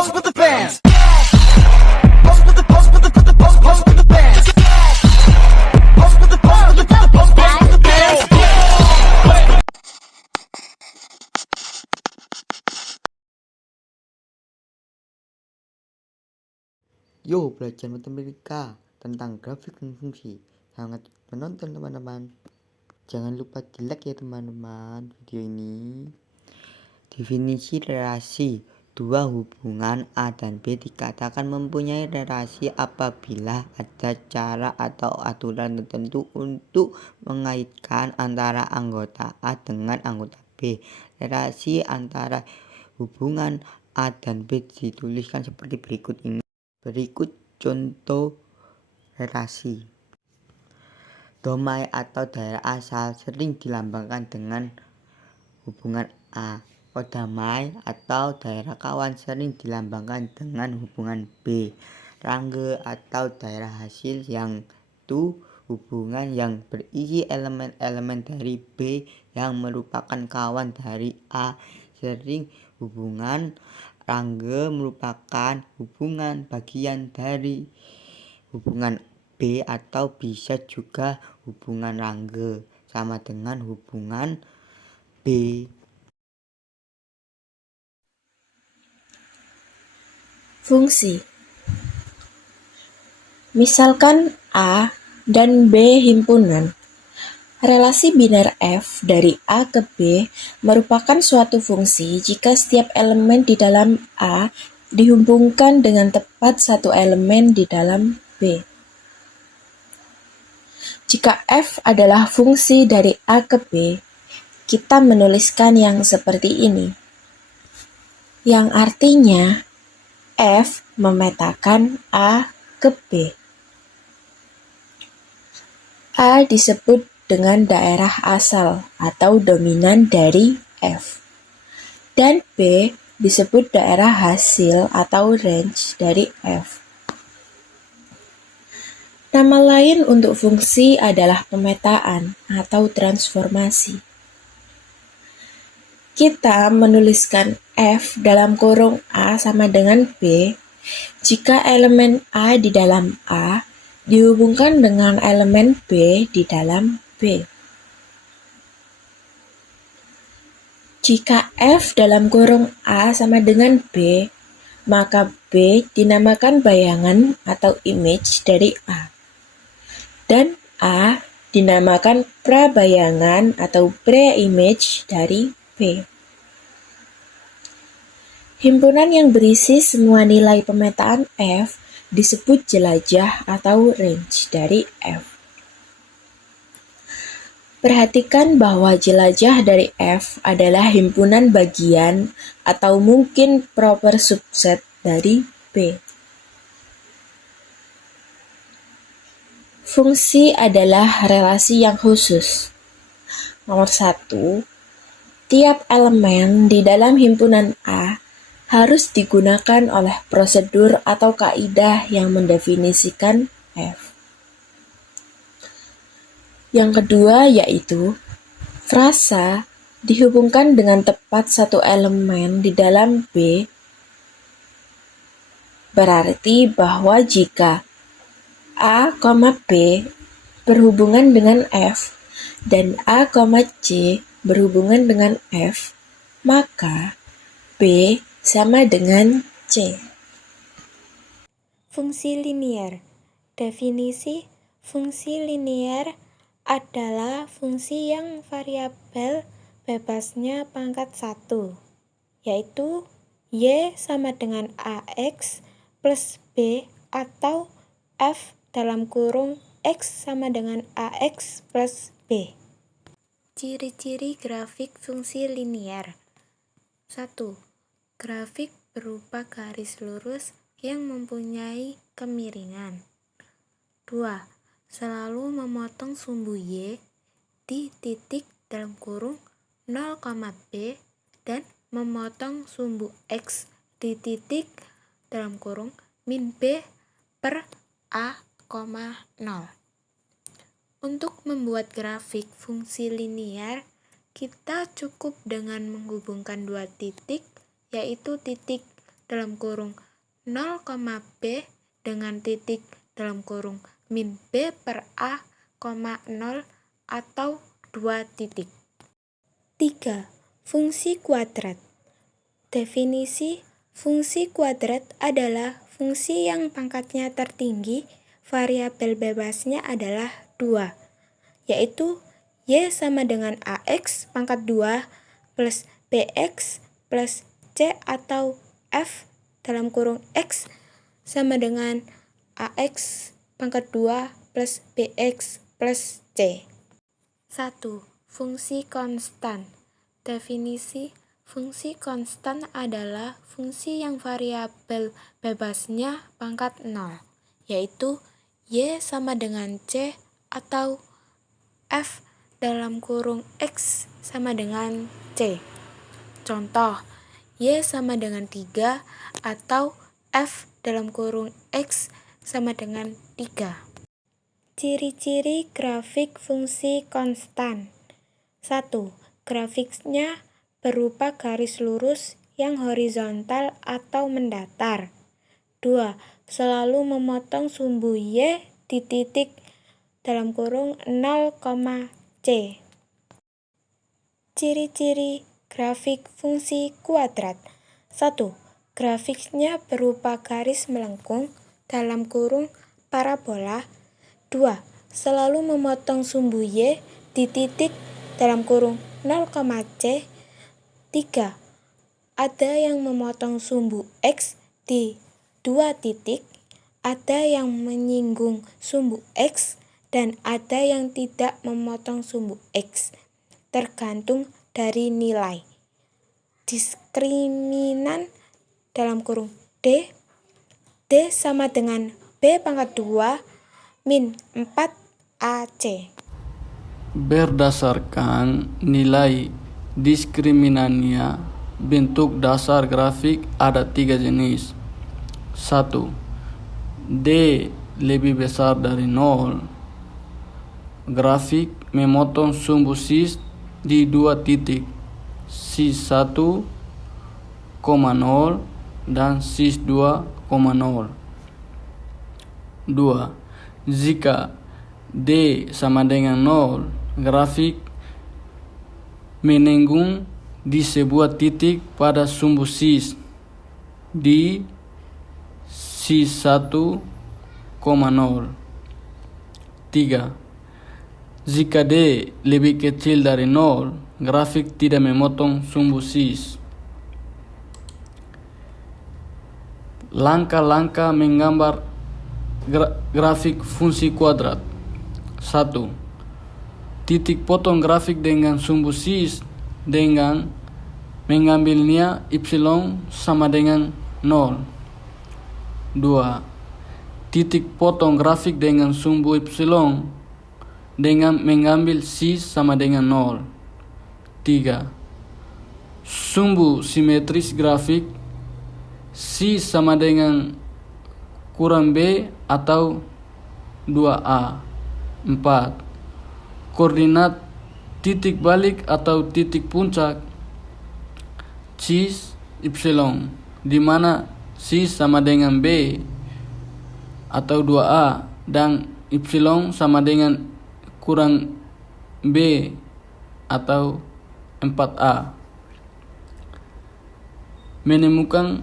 pose with the bands. Pose with the pose with the pose with the bands. Pose with the pose with the pose with the bands. Yo, belajar matematika tentang grafik dan fungsi. Sangat menonton teman-teman. Jangan lupa di like ya teman-teman video ini. Definisi relasi. Dua hubungan A dan B dikatakan mempunyai relasi apabila ada cara atau aturan tertentu untuk mengaitkan antara anggota A dengan anggota B. Relasi antara hubungan A dan B dituliskan seperti berikut ini. Berikut contoh relasi. Domain atau daerah asal sering dilambangkan dengan hubungan A. Kodamai atau daerah kawan sering dilambangkan dengan hubungan B. Rangge atau daerah hasil yang itu hubungan yang berisi elemen-elemen dari B yang merupakan kawan dari A. Sering hubungan rangge merupakan hubungan bagian dari hubungan B atau bisa juga hubungan rangge sama dengan hubungan B. Fungsi. Misalkan A dan B himpunan. Relasi biner F dari A ke B merupakan suatu fungsi jika setiap elemen di dalam A dihubungkan dengan tepat satu elemen di dalam B. Jika F adalah fungsi dari A ke B, kita menuliskan yang seperti ini. Yang artinya F memetakan A ke B. A disebut dengan daerah asal atau dominan dari F. Dan B disebut daerah hasil atau range dari F. Nama lain untuk fungsi adalah pemetaan atau transformasi. Kita menuliskan F dalam kurung A sama dengan B jika elemen A di dalam A dihubungkan dengan elemen B di dalam B. Jika F dalam kurung A sama dengan B, maka B dinamakan bayangan atau image dari A. Dan A dinamakan prabayangan atau pre-image dari B. Himpunan yang berisi semua nilai pemetaan F disebut jelajah atau range dari F. Perhatikan bahwa jelajah dari F adalah himpunan bagian atau mungkin proper subset dari B. Fungsi adalah relasi yang khusus. Nomor 1, tiap elemen di dalam himpunan A harus digunakan oleh prosedur atau kaidah yang mendefinisikan F. Yang kedua yaitu frasa dihubungkan dengan tepat satu elemen di dalam B, berarti bahwa jika A, B berhubungan dengan F dan A, C berhubungan dengan F, maka B sama dengan C. Fungsi linier. Definisi fungsi linier adalah fungsi yang variabel bebasnya pangkat 1, yaitu Y sama dengan AX plus B atau F dalam kurung X sama dengan AX plus B. Ciri-ciri grafik fungsi linier. 1. Grafik berupa garis lurus yang mempunyai kemiringan. 2. Selalu memotong sumbu Y di titik dalam kurung 0, B dan memotong sumbu X di titik dalam kurung min B per A, 0. Untuk membuat grafik fungsi linier, kita cukup dengan menghubungkan dua titik, yaitu titik dalam kurung 0,B dengan titik dalam kurung min B per A, 0 atau 2 titik. 3. Fungsi kuadrat. Definisi fungsi kuadrat adalah fungsi yang pangkatnya tertinggi, variabel bebasnya adalah 2, yaitu Y sama dengan AX pangkat 2 plus BX plus C atau F dalam kurung X sama dengan AX pangkat 2 plus BX plus C. 1. Fungsi konstan. Definisi fungsi konstan adalah fungsi yang variabel bebasnya pangkat 0, yaitu Y sama dengan C atau F dalam kurung X sama dengan C. Contoh, Y sama dengan 3 atau F dalam kurung X sama dengan 3. Ciri-ciri grafik fungsi konstan. 1. Grafiknya berupa garis lurus yang horizontal atau mendatar. 2. Selalu memotong sumbu Y di titik dalam kurung 0, C. Ciri-ciri grafik fungsi kuadrat. 1. Grafiknya berupa garis melengkung dalam kurung parabola. 2. Selalu memotong sumbu Y di titik dalam kurung 0, C. 3. Ada yang memotong sumbu X di 2 titik, ada yang menyinggung sumbu X, dan ada yang tidak memotong sumbu X, tergantung dari nilai. Diskriminan dalam kurung D sama dengan B pangkat 2 min 4 AC. Berdasarkan nilai diskriminannya, bentuk dasar grafik ada 3 jenis. 1. D lebih besar dari 0. Grafik memotong sumbu sis di 2 titik, sis 1,0 dan sis 2,0. 2. Jika D sama dengan 0, grafik menenggung di sebuah titik pada sumbu sis di sis 1,0. 3. Jika D lebih kecil dari 0, grafik tidak memotong sumbu sis. Langkah-langkah menggambar grafik fungsi kuadrat. 1. Titik potong grafik dengan sumbu sis dengan mengambilnya y sama dengan 0. 2. Titik potong grafik dengan sumbu y dengan mengambil sis sama dengan 0. 3. Sumbu simetris grafik sis sama dengan kurang B atau 2A. 4. Koordinat titik balik atau titik puncak sis y, di mana sis sama dengan B atau 2A dan y sama dengan kurang B atau 4A. Menemukan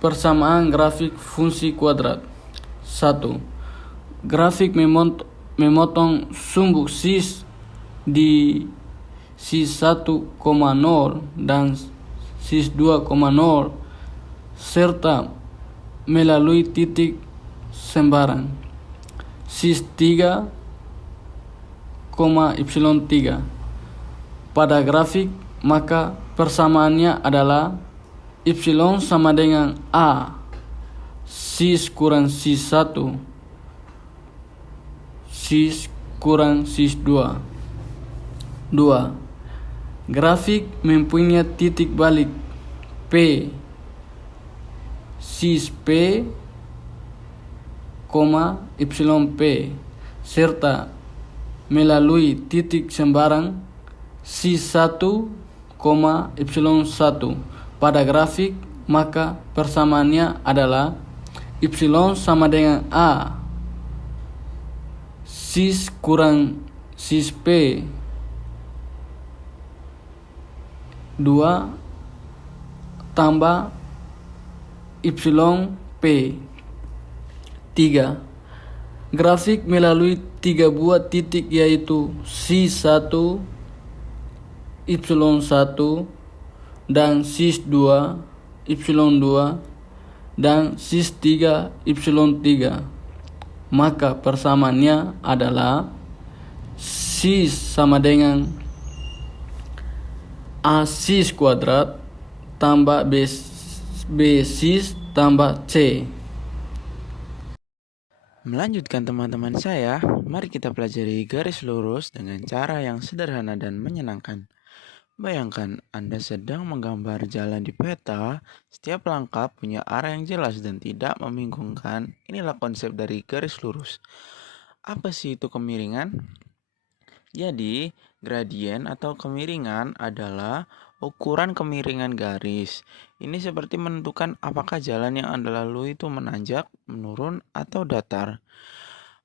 persamaan grafik fungsi kuadrat. 1. Grafik memotong sumbu sis di sis 1,0 dan sis 2,0 serta melalui titik sembarang sis 3, y3 pada grafik, maka persamaannya adalah y sama dengan A sis kurang sis 1 sis kurang sis 2. 2. Grafik mempunyai titik balik P sis P, YP serta melalui titik sembarang sis 1, y1 pada grafik, maka persamaannya adalah Y sama dengan A sis kurang sis P 2 tambah YP. 3. Grafik melalui 3 buah titik yaitu sis1, Y1, dan sis2, Y2, dan sis3, Y3. Maka persamaannya adalah sis sama dengan A sis kuadrat tambah B sis tambah C. Melanjutkan teman-teman saya, mari kita pelajari garis lurus dengan cara yang sederhana dan menyenangkan. Bayangkan Anda sedang menggambar jalan di peta, setiap langkah punya arah yang jelas dan tidak membingungkan. Inilah konsep dari garis lurus. Apa sih itu kemiringan? Jadi, gradien atau kemiringan adalah ukuran kemiringan garis. Ini seperti menentukan apakah jalan yang Anda lalui itu menanjak, menurun, atau datar.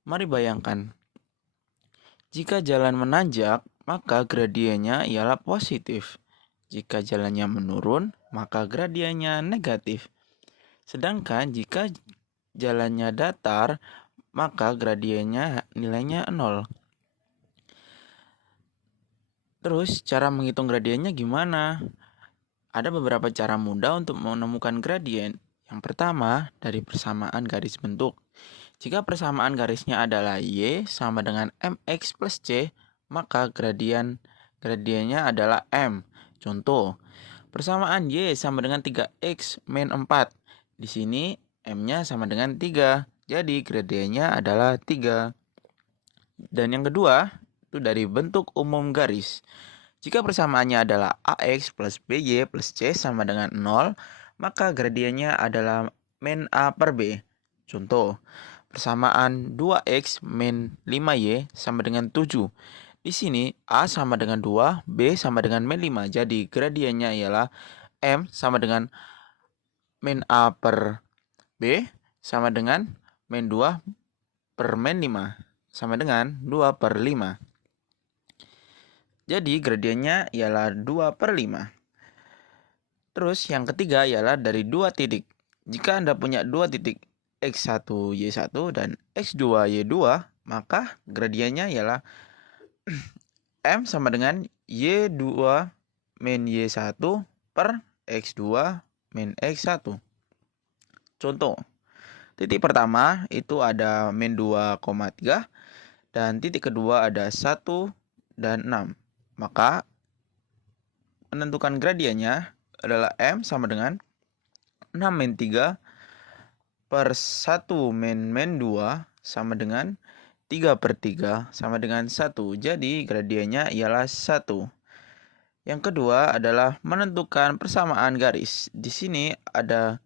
Mari bayangkan, jika jalan menanjak, maka gradiennya ialah positif. Jika jalannya menurun, maka gradiennya negatif. Sedangkan jika jalannya datar, maka gradiennya nilainya 0. Terus cara menghitung gradiennya gimana? Ada beberapa cara mudah untuk menemukan gradien. Yang pertama, dari persamaan garis bentuk. Jika persamaan garisnya adalah Y sama dengan MX plus C, maka gradiennya adalah M. Contoh, persamaan Y sama dengan 3X min 4. Di sini M-nya sama dengan 3. Jadi gradiennya adalah 3. Dan yang kedua, itu dari bentuk umum garis. Jika persamaannya adalah AX plus BY plus C sama dengan 0, maka gradiennya adalah min A per B. Contoh, persamaan 2X min 5Y sama dengan 7. Di sini A sama dengan 2, B sama dengan min 5. Jadi gradiennya ialah M sama dengan min A per B sama dengan min 2 per min 5 sama dengan 2 per 5. Jadi gradiennya ialah 2 per 5. Terus yang ketiga ialah dari 2 titik. Jika Anda punya 2 titik X1, Y1 dan X2, Y2, maka gradiennya ialah M sama dengan Y2 min Y1 per X2 min X1. Contoh, titik pertama itu ada min 2,3 dan titik kedua ada 1 dan 6. Maka menentukan gradiennya adalah M sama dengan 6 min 3 per 1 min 2 sama dengan 3 per 3 sama dengan 1. Jadi gradiennya ialah 1. Yang kedua adalah menentukan persamaan garis. Di sini ada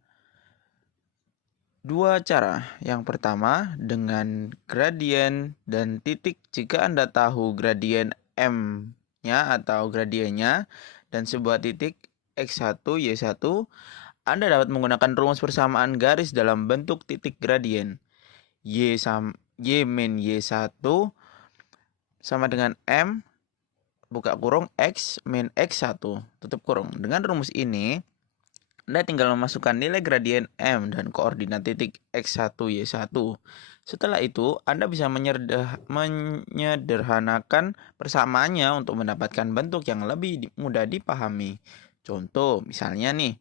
2 cara. Yang pertama dengan gradien dan titik. Jika Anda tahu gradien M-nya atau gradiennya dan sebuah titik X1, Y1, Anda dapat menggunakan rumus persamaan garis dalam bentuk titik gradien. Y min Y1 sama dengan M buka kurung X min X1 tutup kurung. Dengan rumus ini, Anda tinggal memasukkan nilai gradien M dan koordinat titik X1, Y1. Setelah itu, Anda bisa menyederhanakan persamaannya untuk mendapatkan bentuk yang lebih mudah dipahami. Contoh, misalnya nih,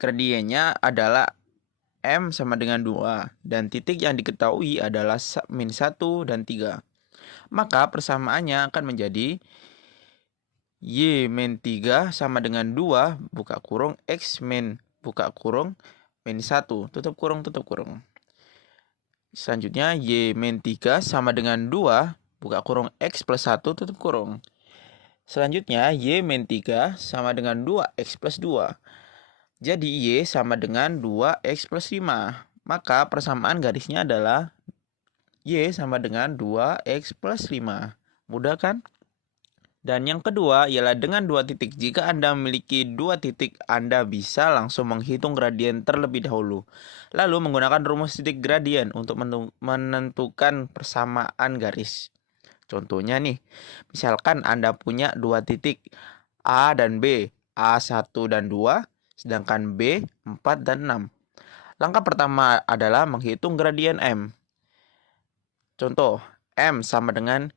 gradiennya adalah M sama dengan 2 dan titik yang diketahui adalah min 1 dan 3. Maka persamaannya akan menjadi Y min 3 sama dengan 2 buka kurung X min buka kurung min 1 tutup kurung. Selanjutnya Y min 3 sama dengan 2 buka kurung X plus 1 tutup kurung. Selanjutnya Y min 3 sama dengan 2X plus 2. Jadi Y sama dengan 2X plus 5. Maka persamaan garisnya adalah Y sama dengan 2X plus 5. Mudah kan? Dan yang kedua ialah dengan 2 titik. Jika Anda memiliki 2 titik, Anda bisa langsung menghitung gradien terlebih dahulu. Lalu menggunakan rumus titik gradien untuk menentukan persamaan garis. Contohnya nih, misalkan Anda punya 2 titik A dan B, A1 dan 2, sedangkan B 4 dan 6. Langkah pertama adalah menghitung gradien M. Contoh, M sama dengan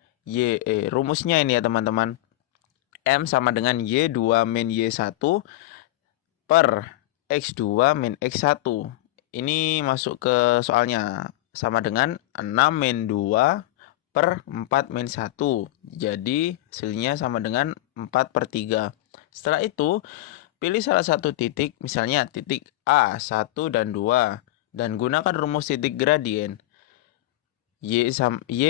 rumusnya ini ya teman-teman. M sama dengan Y2 min Y1 per X2 min X1. Ini masuk ke soalnya. Sama dengan 6 min 2 per 4 min 1. Jadi hasilnya sama dengan 4/3. Setelah itu, pilih salah satu titik, misalnya titik A, 1 dan 2. Dan gunakan rumus titik gradien. Y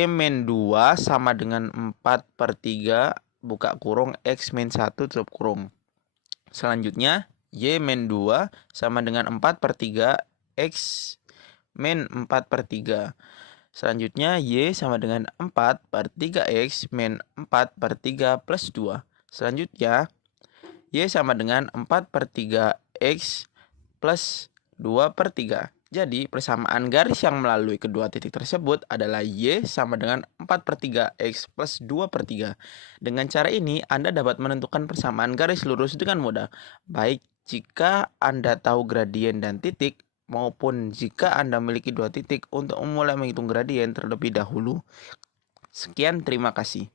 min 2 sama dengan 4/3 buka kurung X min 1 tutup kurung. Selanjutnya, Y min 2 sama dengan 4/3 X min 4/3. Selanjutnya, Y sama dengan 4/3 X min 4/3 plus 2. Selanjutnya, Y sama dengan 4/3 X plus 2/3. Jadi, persamaan garis yang melalui kedua titik tersebut adalah Y sama dengan 4/3 X plus 2/3. Dengan cara ini, Anda dapat menentukan persamaan garis lurus dengan mudah, baik jika Anda tahu gradien dan titik, maupun jika Anda memiliki 2 titik untuk memulai menghitung gradien terlebih dahulu. Sekian, terima kasih.